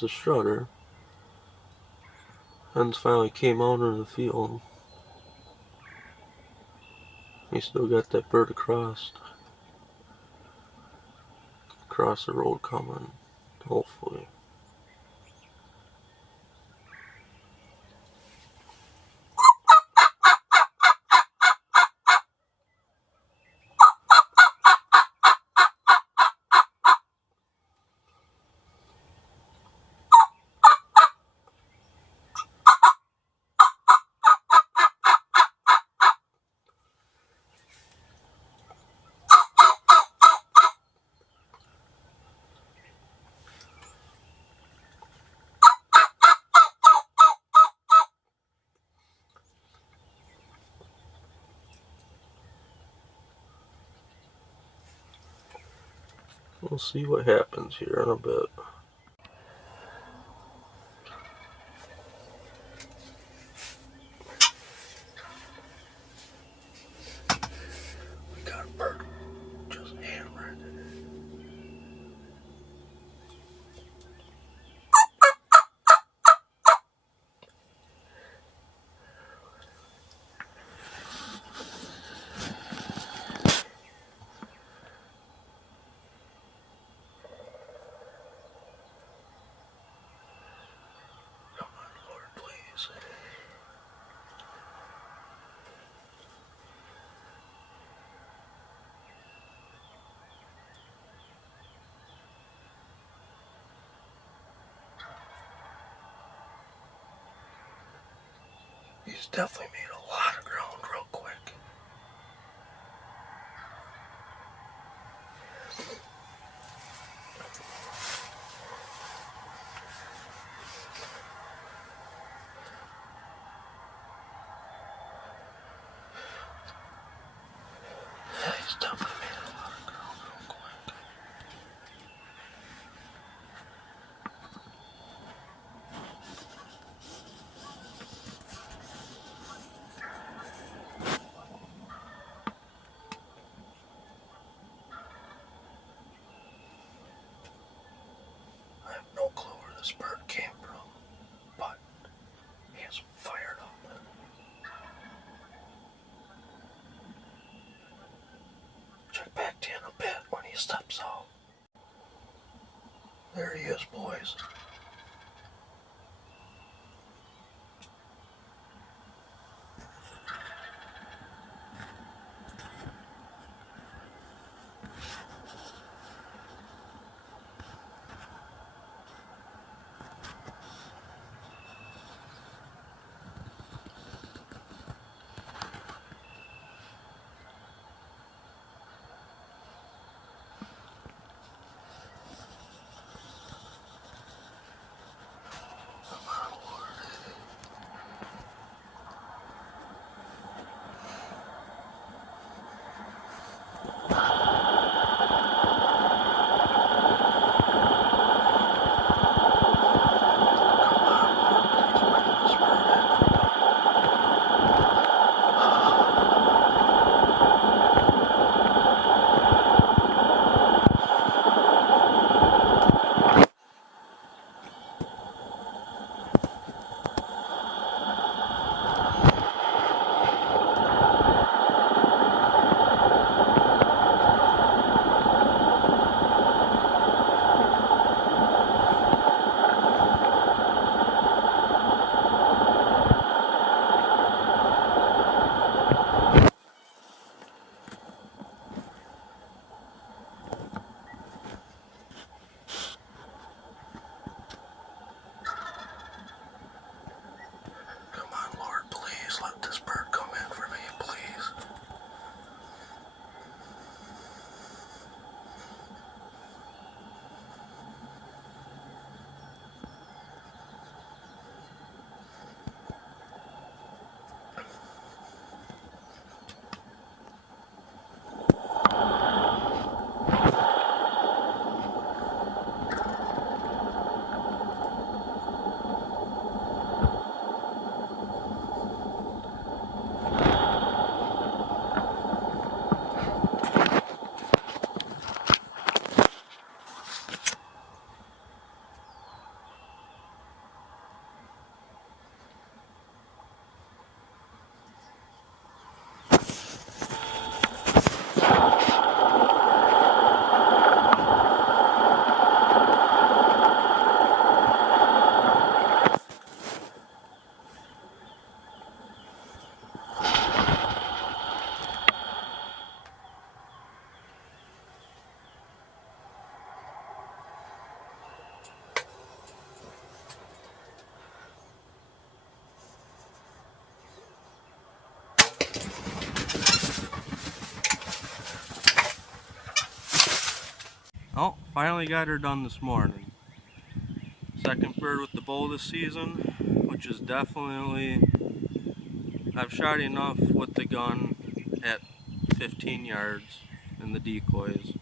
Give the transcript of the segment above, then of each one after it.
the strutter. Hens finally came out in the field. He still got that bird across the road coming, hopefully. We'll see what happens here in a bit. We got a bird just hammering. Come on, Lord, please. He's definitely made a lot of ground real quick. He's definitely made a lot of ground real quick. I have no clue where this bird came from, but he is fired up. Finally got her done this morning. Second bird with the bow this season, which is definitely, I've shot enough with the gun at 15 yards in the decoys.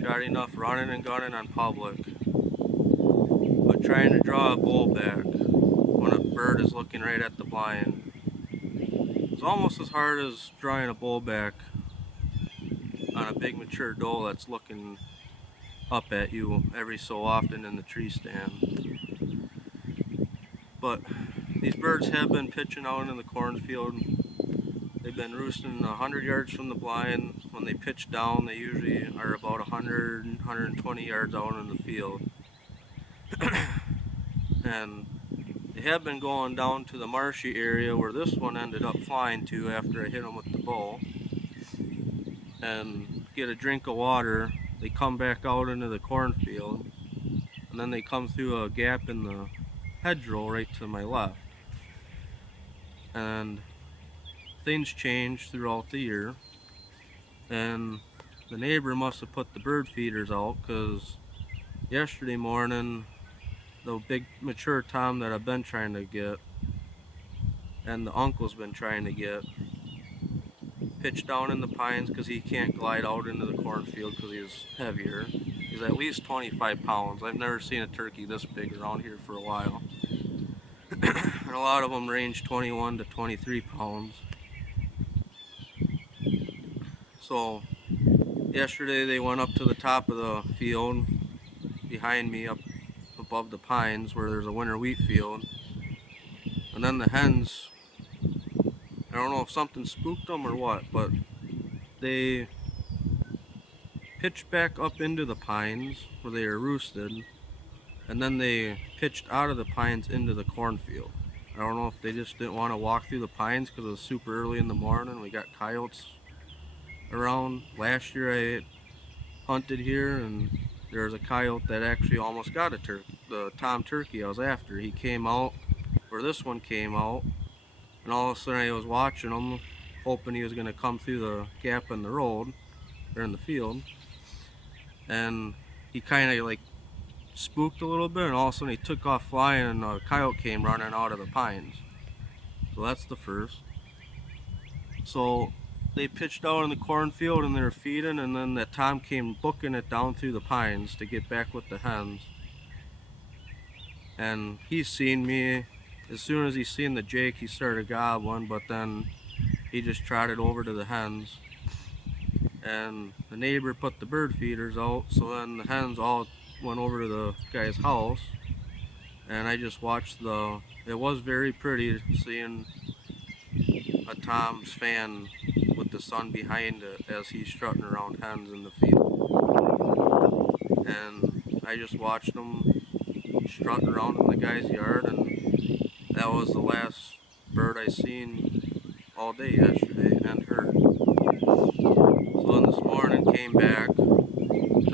Shot enough running and gunning on public. But trying to draw a bull back when a bird is looking right at the blind is almost as hard as drawing a bull back on a big mature doe that's looking up at you every so often in the tree stand. But these birds have been pitching out in the cornfield. They've been roosting 100 yards from the blind. When they pitch down, they usually are about 100, 120 yards out in the field. And they have been going down to the marshy area where this one ended up flying to after I hit him with the bow, and get a drink of water. They come back out into the cornfield, and then they come through a gap in the hedgerow right to my left. And things change throughout the year, and the neighbor must have put the bird feeders out, because yesterday morning the big mature tom that I've been trying to get and the uncle's been trying to get pitched down in the pines because he can't glide out into the cornfield because he's heavier. He's at least 25 pounds. I've never seen a turkey this big around here for a while. And a lot of them range 21 to 23 pounds. So yesterday they went up to the top of the field behind me, up above the pines where there's a winter wheat field. And then the hens, I don't know if something spooked them or what, but they pitched back up into the pines where they were roosted, and then they pitched out of the pines into the cornfield. I don't know if they just didn't want to walk through the pines because it was super early in the morning. We got coyotes around. Last year I hunted here, and there was a coyote that actually almost got a turkey, the tom turkey I was after. He came out where this one came out, and all of a sudden I was watching him, hoping he was going to come through the gap in the road, or in the field, and he kind of like spooked a little bit, and all of a sudden he took off flying, and a coyote came running out of the pines. So that's the first. So they pitched out in the cornfield and they were feeding, and then that tom came booking it down through the pines to get back with the hens. And he seen me. As soon as he seen the jake, he started gobbling, but then he just trotted over to the hens. And the neighbor put the bird feeders out, so then the hens all went over to the guy's house, and I just watched it was very pretty seeing a tom's fan with the sun behind it as he's strutting around hens in the field. And I just watched him strutting around in the guy's yard, and that was the last bird I seen all day yesterday and heard. So then this morning came back.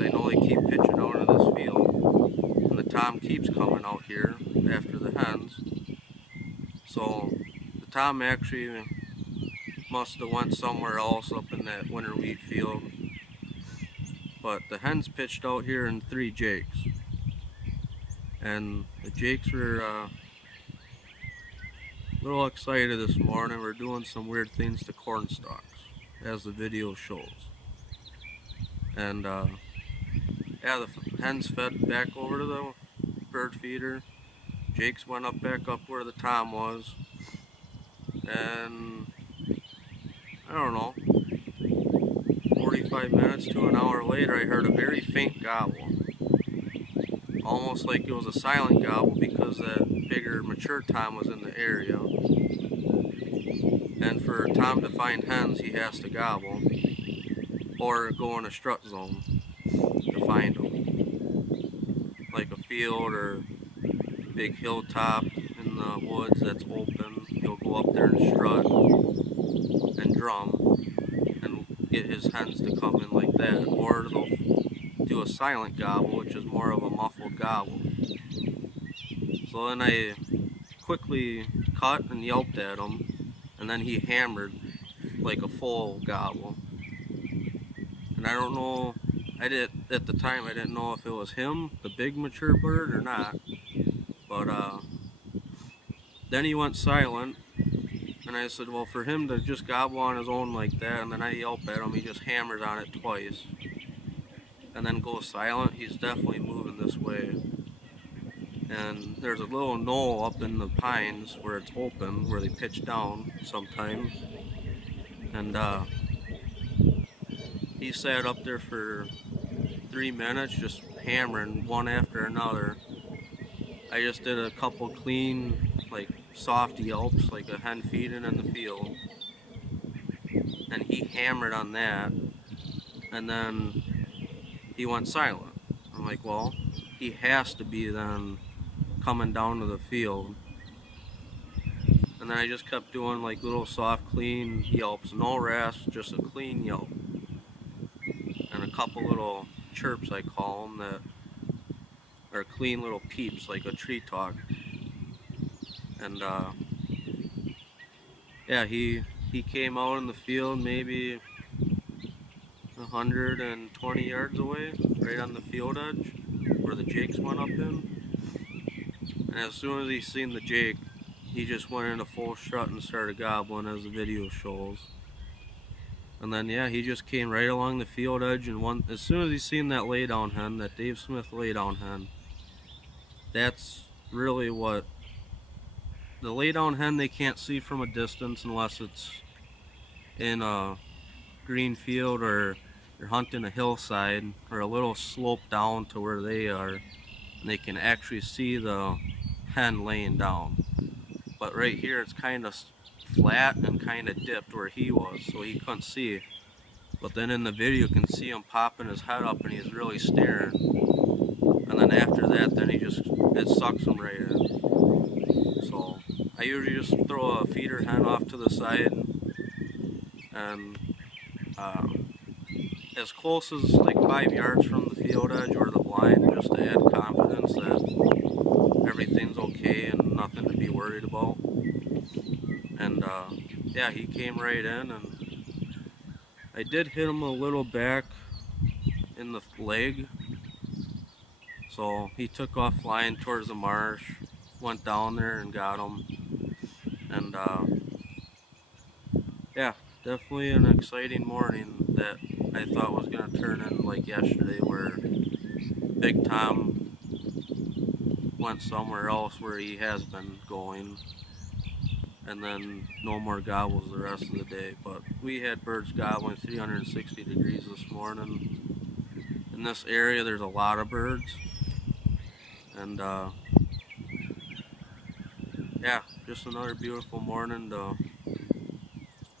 I know they keep pitching out into this field, and the tom keeps coming out here after the hens. So the tom actually must have went somewhere else up in that winter wheat field. But the hens pitched out here in 3 jakes, and the jakes were a little excited this morning. We're doing some weird things to corn stalks, as the video shows. And yeah, the hens fed back over to the bird feeder. Jakes went up back up where the tom was, and I don't know, 45 minutes to an hour later, I heard a very faint gobble, almost like it was a silent gobble, because that bigger mature tom was in the area. And for a tom to find hens, he has to gobble or go in a strut zone to find them, like a field or big hilltop in the woods that's open. He'll go up there and strut and drum and get his hens to come in like that, or they'll do a silent gobble, which is more of a muffled gobble. So then I quickly cut and yelped at him, and then he hammered like a full gobble. And I don't know at the time I didn't know if it was him, the big mature bird, or not. But then he went silent, and I said, well, for him to just gobble on his own like that, and then I yelp at him, he just hammers on it twice, and then goes silent. He's definitely moving this way. And there's a little knoll up in the pines where it's open, where they pitch down sometimes. And he sat up there for 3 minutes just hammering one after another. I just did a couple clean, like, soft yelps, like a hen feeding in the field. And he hammered on that. And then he went silent. I'm like, well, he has to be then coming down to the field. And then I just kept doing like little soft clean yelps, no rasp, just a clean yelp, and a couple little chirps, I call them, that are clean little peeps, like a tree talk. And yeah, he came out in the field maybe 120 yards away, right on the field edge where the jakes went up in. And as soon as he seen the jake, he just went into full strut and started gobbling, as the video shows. And then yeah, he just came right along the field edge, and as soon as he seen that laydown hen, that Dave Smith laydown hen, that's really what the laydown hen, they can't see from a distance unless it's in a green field or you're hunting a hillside or a little slope down to where they are, and they can actually see the hen laying down. But right here it's kind of flat and kind of dipped where he was, so he couldn't see. But then in the video you can see him popping his head up and he's really staring. And then after that, then it sucks him right in. So I usually just throw a feeder hen off to the side, and as close as like 5 yards from the field edge or the blind, just to add confidence that everything's okay and nothing to be worried about. And yeah, he came right in, and I did hit him a little back in the leg, so he took off flying towards the marsh, went down there and got him. And yeah, definitely an exciting morning that I thought was going to turn in like yesterday, where Big Tom went somewhere else where he has been going, and then no more gobbles the rest of the day. But we had birds gobbling 360 degrees this morning. In this area there's a lot of birds, and yeah, just another beautiful morning to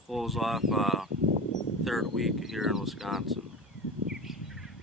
close off third week here in Wisconsin.